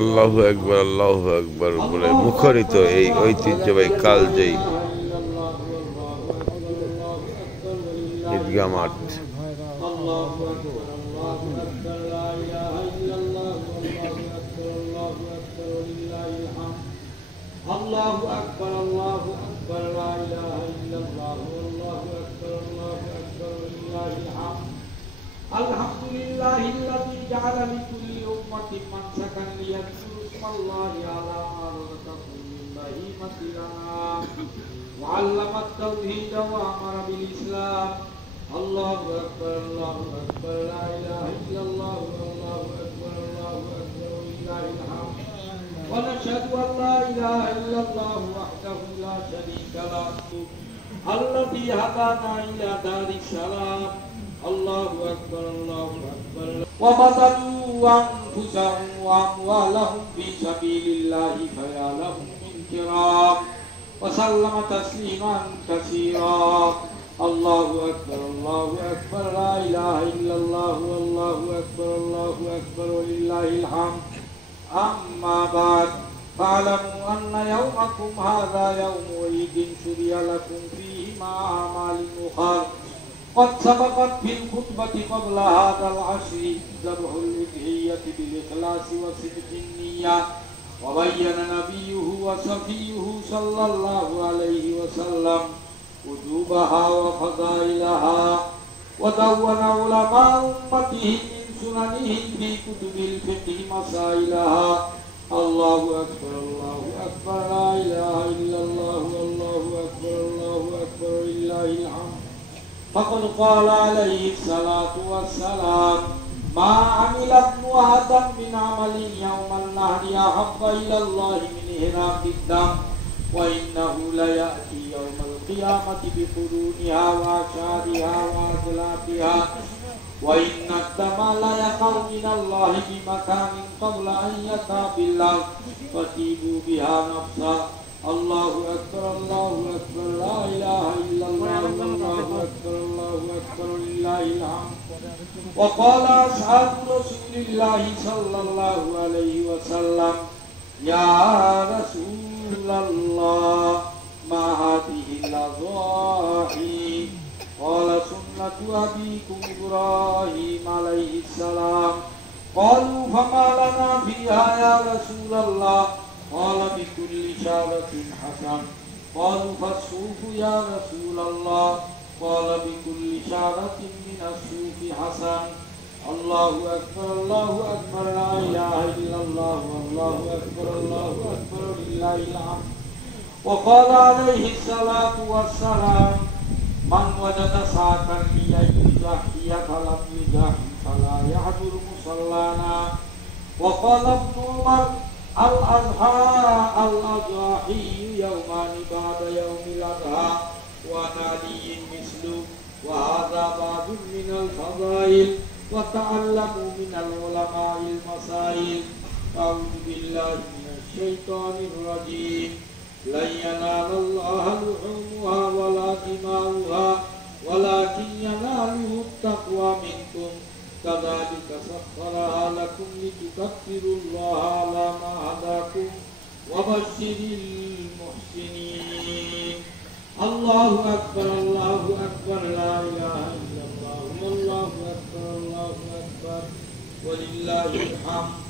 আল্লাহু আকবার বলে মুখরিত এই ঐতিহ্যবাহী কালজয়ী ঈদগাহ মাঠ। الله أكبر الله أكبر لا إله إلا الله والله أكبر الله أكبر ولله الحمد. الحمد لله الذي جعل لكل أمة منسكا ليذكروا اسم الله على ما رزقهم من بهيمة الأنعام وعلم التوحيد وأمر بالإسلام. الله أكبر لا إله إلا الله والله أكبر ولله الحمد. ونشهد أن لا إله إلا الله وحده لا شريك له الذي هدانا إلى دار السلام. الله أكبر وبذلوا أنفسهم وأموالهم في سبيل الله فيا لهم من كرام وسلم تسليما كثيرا. الله أكبر لا إله إلا الله والله أكبر ولله الحمد. أما بعد فاعلموا أن يومكم هذا يوم عيد شرع لكم فيه مع أعمال أخرى قد سبقت في الخطبة قبل هذا العشر ذبح الأضحية بالإخلاص وصدق النية. وبين نبيه وصفيه صلى الله عليه وسلم وجوبها وفضائلها. ودون علماء أمته سننه في كتب الفقه مسائلها. الله أكبر لا إله إلا الله والله أكبر ولله الحمد. فقد قال عليه الصلاة والسلام ما عمل ابن آدم من عمل يوم النهر أحب إلى الله من إهراق الدم وإنه ليأتي يوم القيامة بقرونها وأشعارها وأزلافها وإن الدم ليقع من الله بمكان قبل أن يقع بالله فتيبوا بها نفسا. الله أكبر لا إله إلا الله والله أكبر ولله الحمد. وقال أصحاب رسول الله صلى الله عليه وسلم يا رسول الله ما هذه الأضاحي؟ قال سنة أبيكم إبراهيم عليه السلام. قالوا فما لنا فيها يا رسول الله؟ قال بكل شارة حسن. قالوا فالصوف يا رسول الله؟ قال بكل شارة من الصوف حسن. الله أكبر لا إله إلا الله والله أكبر ولله الحمد. وقال عليه الصلاة والسلام من وجد ساعة ليضحي فلم يضحي فلا يحضر مصلانا. وقال ابن عمر الأضاحي يومان بعد يوم الأضحى وعن علي مثله. وهذا باب من الفضائل وتعلموا من العلماء المسائل. أعوذ بالله من الشيطان الرجيم. لن ينال الله لحومها ولا دماؤها ولكن يناله التقوى منكم. كذلك سخرها لكم لتكبروا الله على ما هداكم وبشر المحسنين. الله أكبر لا إله إلا الله والله أكبر ولله الحمد.